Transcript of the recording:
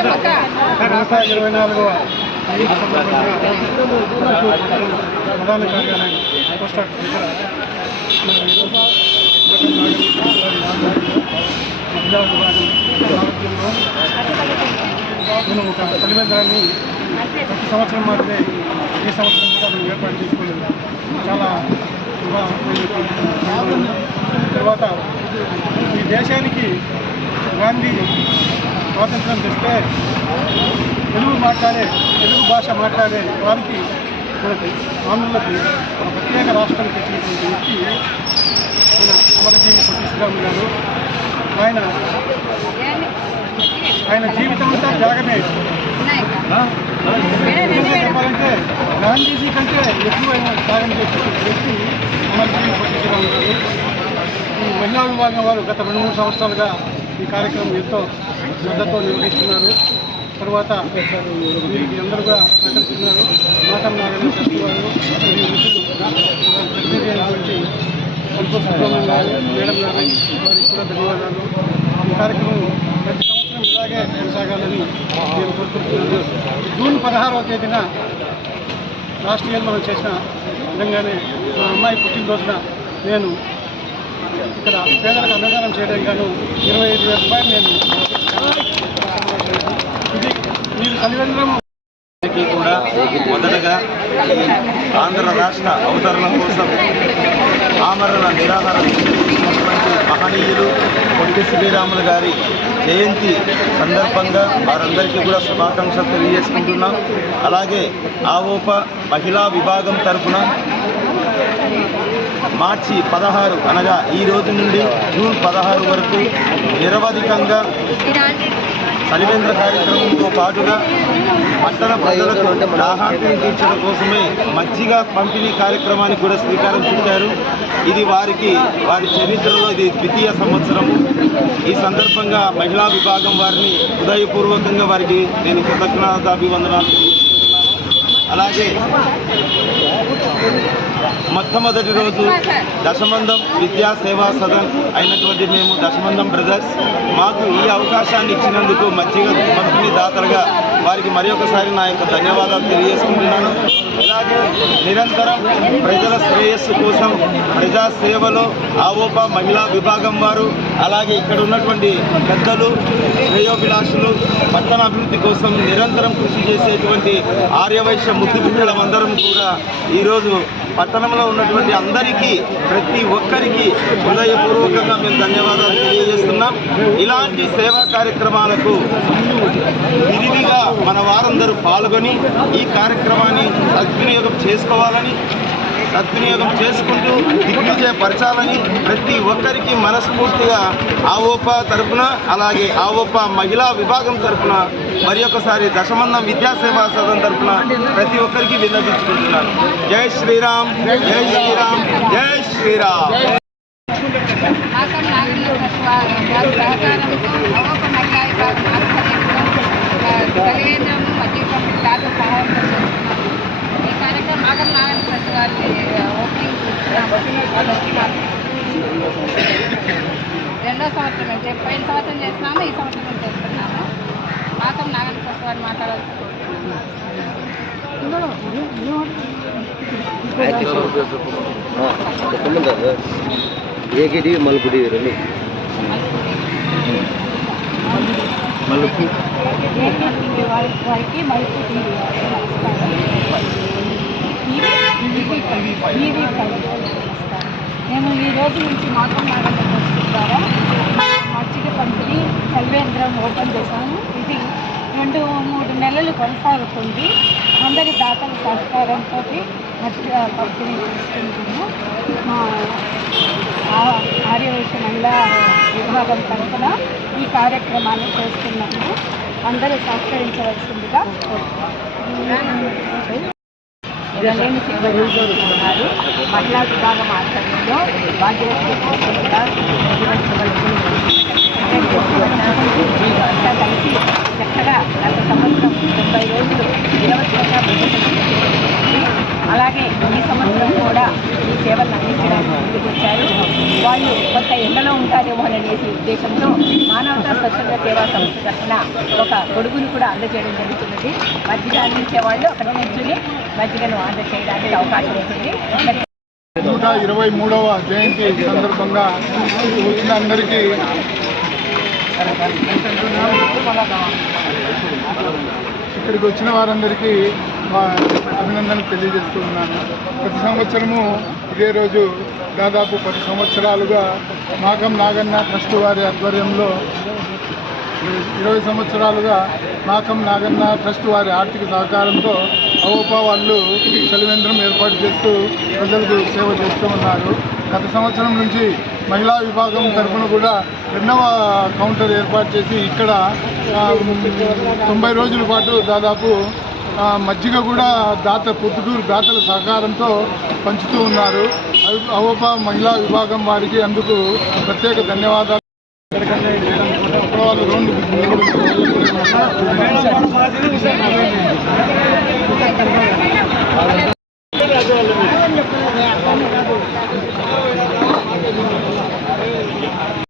నూట ఇరవై నాలుగవ ప్రధాన కార్యాలయం పోస్ట్ ఆఫీస్ మహిళా విభాగం నేను ఒక తల్లిదండ్రులని ప్రతి సంవత్సరం మాత్రమే ఈ సంవత్సరం కూడా మేము ఏర్పాటు చేసుకోలేదు చాలా తర్వాత ఈ దేశానికి గాంధీ స్వాతంత్రం తెస్తే తెలుగు మాట్లాడే తెలుగు భాష మాట్లాడే వారికి మనకి ఆంధ్రులకి ఒక ప్రత్యేక రాష్ట్రం తెచ్చినటువంటి వ్యక్తి మన అమరజీవి పొట్టి గారు. ఆయన ఆయన జీవితం అంతా త్యాగమే చెప్పాలంటే గాంధీజీ కంటే ఎక్కువ ఆయన త్యాగం చేసినటువంటి వ్యక్తి అమరజీవి పొట్టి గారు. ఈ మహిళా విభాగం వారు గత రెండు మూడు సంవత్సరాలుగా ఈ కార్యక్రమం ఎంతో శ్రద్ధతో నిర్వహిస్తున్నారు. తర్వాత వీరికి అందరూ కూడా ప్రకటిస్తున్నారు. మాటం నాగేంద్ర శాస్త్రి వారు ప్రతినిధి సంతోష్ సుబ్రహ్మణ్యం గారు మేడం గారు వారికి కూడా ధన్యవాదాలు. ఈ కార్యక్రమం ప్రతి సంవత్సరం ఇలాగే కొనసాగాలని నేను కోరుకుంటున్నాను. జూన్ పదహారవ తేదీన రాష్ట్రీయాలు మనం చేసిన విధంగానే మా అమ్మాయి పుట్టినరోజున నేను ఇక్కడ పేదలకు అన్నదానం చేయడం గాను ఇరవై ఐదు వేల రూపాయలు నేను ఇది మీరు కలివేంద్రం కూడా మొదటగా ఈ ఆంధ్ర రాష్ట్ర అవతరణ కోసం ఆమరణ నిరాహారం మహనీయులు పొట్టి శ్రీరాములు గారి జయంతి సందర్భంగా వారందరికీ కూడా శుభాకాంక్షలు తెలియజేసుకుంటున్నాం. అలాగే ఆవోప మహిళా విభాగం తరఫున మార్చి పదహారు అనగా ఈ రోజు నుండి జూన్ పదహారు వరకు నిరవధికంగా కలివేంద్ర కార్యక్రమంతో పాటుగా పట్టణ ప్రజలకు దాహార్తిని తీర్చడం కోసమే మజ్జిగ పంపిణీ కార్యక్రమానికి కూడా శ్రీకారం చుట్టారు ఇది వారికి వారి చరిత్రలో ఇది ద్వితీయ సంవత్సరము ఈ సందర్భంగా మహిళా విభాగం వారిని హృదయపూర్వకంగా వారికి నేను కృతజ్ఞతాభివందనాలు తెలియజేసుకుంటున్నాను అలాగే మొట్టమొదటి రోజు దశమందం విద్యా సేవా సదన్ అయినటువంటి మేము దశమందం బ్రదర్స్ మాకు ఈ అవకాశాన్ని ఇచ్చినందుకు మంచిగా పంపిణీ దాతలుగా వారికి మరి ఒకసారి నా యొక్క ధన్యవాదాలు తెలియజేసుకుంటున్నాను. ఇలాగే నిరంతరం ప్రజల శ్రేయస్సు కోసం ప్రజా సేవలో ఆవోప మహిళా విభాగం వారు అలాగే ఇక్కడ ఉన్నటువంటి పెద్దలు శ్రేయోభిలాషులు పట్టణ అభివృద్ధి కోసం నిరంతరం కృషి చేసేటువంటి ఆర్యవైశ్య ముద్దు బిడ్డలమందరం కూడా ఈరోజు పట్టణంలో ఉన్నటువంటి అందరికీ ప్రతి ఒక్కరికి హృదయపూర్వకంగా మేము ధన్యవాదాలు తెలియజేస్తున్నాం. ఇలాంటి సేవా కార్యక్రమాలకు విరివిగా మన వారందరూ పాల్గొని ఈ కార్యక్రమాన్ని సద్వినియోగం చేసుకోవాలని సద్వినియోగం చేసుకుంటూ దిగ్విజయపరచాలని ప్రతి ఒక్కరికి మనస్ఫూర్తిగా ఆవోప తరఫున అలాగే ఆవోప మహిళా విభాగం తరపున మరి ఒకసారి దశమందం విద్యాసేవా సదన్ తరపున ప్రతి ఒక్కరికి విన్నపించుకుంటున్నాను జై శ్రీరామ్ జై శ్రీరామ్ జై శ్రీరామ్. ఆసం నాగరిక వారి సహకారంతో అవోప మహిళా విభాగం ఆధ్వర్యంలో కలివేంద్రము మధ్య పంపిణీ దాత సహాయంతో చేస్తున్నాము ఈ కార్యక్రమం ఆగం నాగరిక ట్రస్ట్ వారి ఓపెనింగ్ వాళ్ళు వచ్చినారు రెండో సంవత్సరం అయితే పోయిన సంవత్సరం చేస్తున్నాము ఈ సంవత్సరం చేస్తున్నాము. నాగరిక ట్రస్ట్ వారు మాట్లాడాల్సి ఏకిడి మలుపుడి రెండు మలుపు వారికి మేము ఈ రోజు నుంచి మాత్రం నాగరిక ద్వారా మజ్జిగ పంపిణీ కల్వేంద్రం ఓపెన్ చేశాము. ఇది రెండు మూడు నెలలు కొనసాగుతుంది. అందరి దాతల సహకారంతో మంచిగా పంపిణీ చేసుకుంటున్నాము మా ఆర్యవైశ్య మహిళా విభాగం తరఫున ఈ కార్యక్రమాన్ని చేస్తున్నాము. అందరూ సహకరించవలసిందిగా ఇవ్వలేని సిబ్బంది మహిళా విభాగం ఆధ్వర్యంలో బాధ్యత కలిసి చక్కగా గత సంవత్సరం ముప్పై రోజులు నిరవధికంగా భోజనం అలాగే ఈ సంవత్సరం కూడా కూడా ఈ సేవలను అందించడానికి ముందుకు వచ్చారు వాళ్ళు కొంత ఎండలో ఉంటారేమో అనేసి ఉద్దేశంతో మానవతా స్వచ్ఛంద సేవా సంస్థ తరఫున ఒక గొడుగును కూడా అందజేయడం జరుగుతున్నది. మజ్జిగ అందించే వాళ్ళు అక్కడ కూర్చుని మజ్జిగను అందజేయడానికి అవకాశం ఉంటుంది. నూట ఇరవై మూడవ జయంతి సందర్భంగా వచ్చిన అందరికీ ఇక్కడికి వచ్చిన వారందరికీ మా అభినందనలు తెలియజేస్తూ ఉన్నాను. ప్రతి సంవత్సరము ఇదే రోజు దాదాపు పది సంవత్సరాలుగా మాకం నాగన్న ట్రస్ట్ వారి ఆధ్వర్యంలో ఇరవై సంవత్సరాలుగా మాకం నాగన్న ట్రస్ట్ వారి ఆర్థిక సహకారంతో అవోపా వాళ్ళు చలివేంద్రం ఏర్పాటు చేస్తూ ప్రజలకు సేవ చేస్తూ ఉన్నారు. గత సంవత్సరం నుంచి మహిళా విభాగం తరఫున కూడా రెండవ కౌంటర్ ఏర్పాటు చేసి ఇక్కడ తొంభై రోజుల పాటు దాదాపు మజ్జిగ కూడా దాత పొద్దుటూరు దాతల సహకారంతో పంచుతూ ఉన్నారు. అవప మహిళా విభాగం వారికి అందుకు ప్రత్యేక ధన్యవాదాలు.